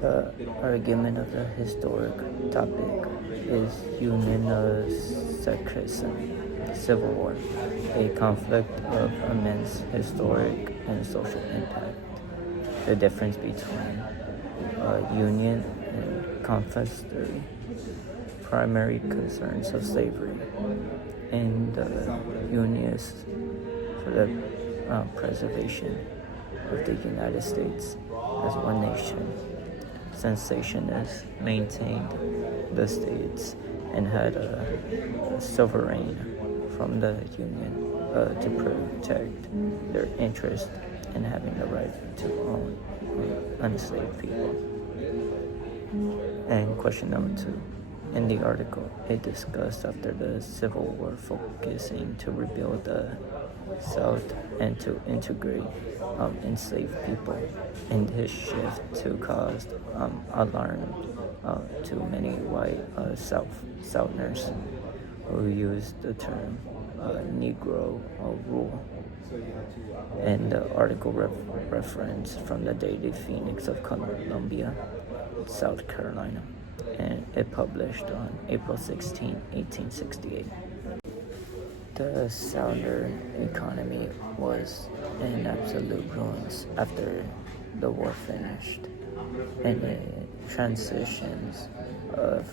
The argument of the historic topic is Union Secession, Civil War, a conflict of immense historic and social impact. The difference between Union and Confederacy, primary concerns of slavery, and the Unionists for the preservation of the United States as one nation. Secessionists maintained the states and had a sovereign from the Union to protect their interest in having the right to own enslaved people. And question number 2. In the article, it discussed after the Civil War focusing to rebuild the South and to integrate enslaved people, and his shift to cause alarm to many white Southerners who used the term Negro rule. And the article reference from the Daily Phoenix of Columbia, South Carolina, and it published on April 16, 1868. The Southern economy was in absolute ruins after the war finished, and it transitions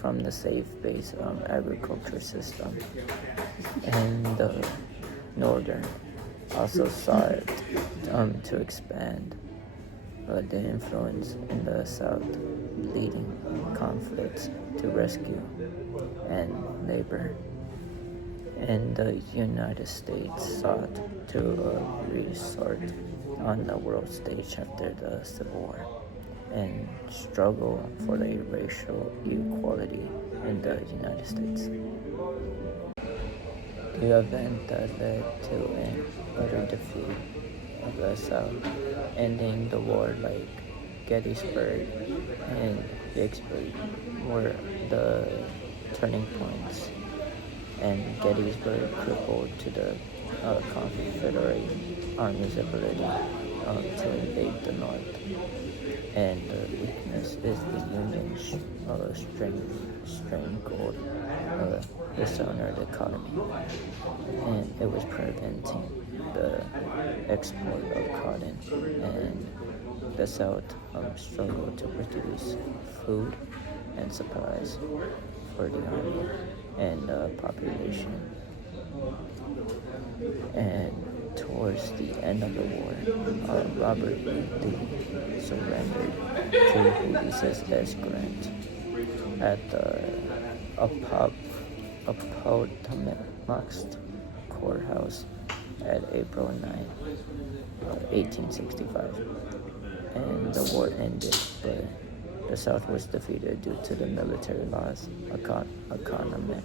from the safe-based agriculture system. And the Northern also sought to expand the influence in the South, leading conflicts to rescue and labor. And the United States sought to resort on the world stage after the Civil War and struggle for the racial equality in the United States. The event that led to an utter defeat of the South, ending the war like Gettysburg and Vicksburg were the turning points, and Gettysburg crippled to the Confederate Army's ability to invade the North, and the weakness is the Union's strangled the Southern economy, and it was preventing the export of cotton, and the South struggled to produce food and supplies for the army and population. And towards the end of the war, Robert E. Lee surrendered to Ulysses S. Grant at the Appomattox Courthouse at April 9, 1865. And the war ended, but the South was defeated due to the military loss, economic,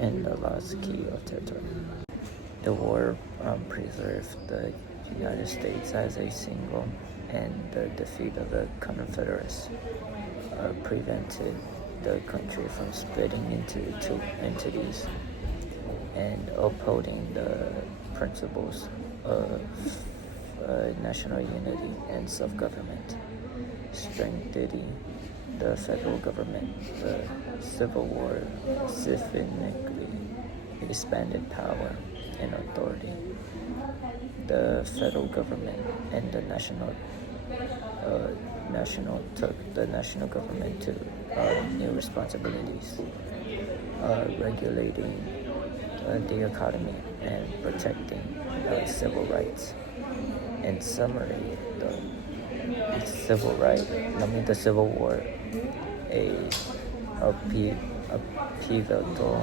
and the lost key of territory. The war preserved the United States as a single, and the defeat of the Confederates prevented the country from splitting into two entities and upholding the principles of national unity and self-government, strengthening the federal government. The Civil War significantly expanded power and authority. The federal government and the national took the national government to new responsibilities, regulating the economy and protecting civil rights. In summary, the Civil War, a pivotal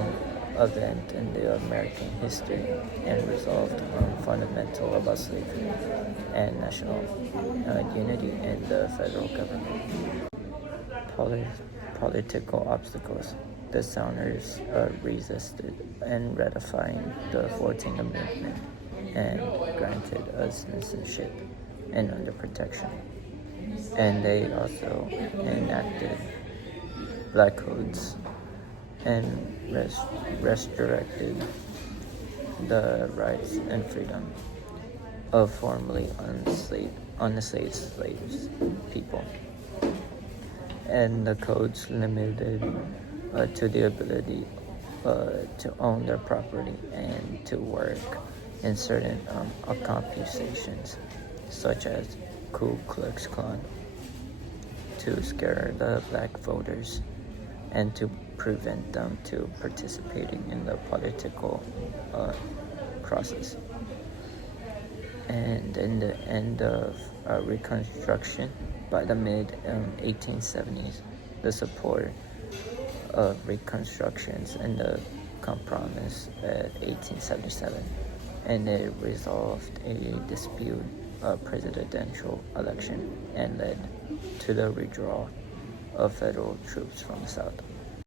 event in the American history, and resolved fundamental about slavery and national unity in the federal government. Political obstacles. The Southerners resisted in ratifying the 14th Amendment and granted us citizenship and under protection. And they also enacted black codes and restricted the rights and freedom of formerly enslaved people. and the codes limited to the ability to own their property and to work in certain occupations, such as Ku Klux Klan, to scare the black voters and to prevent them to participating in the political process. And in the end of Reconstruction, by the mid 1870s, the support of Reconstructions and the compromise at 1877, and it resolved a dispute presidential election and led to the withdrawal of federal troops from the South.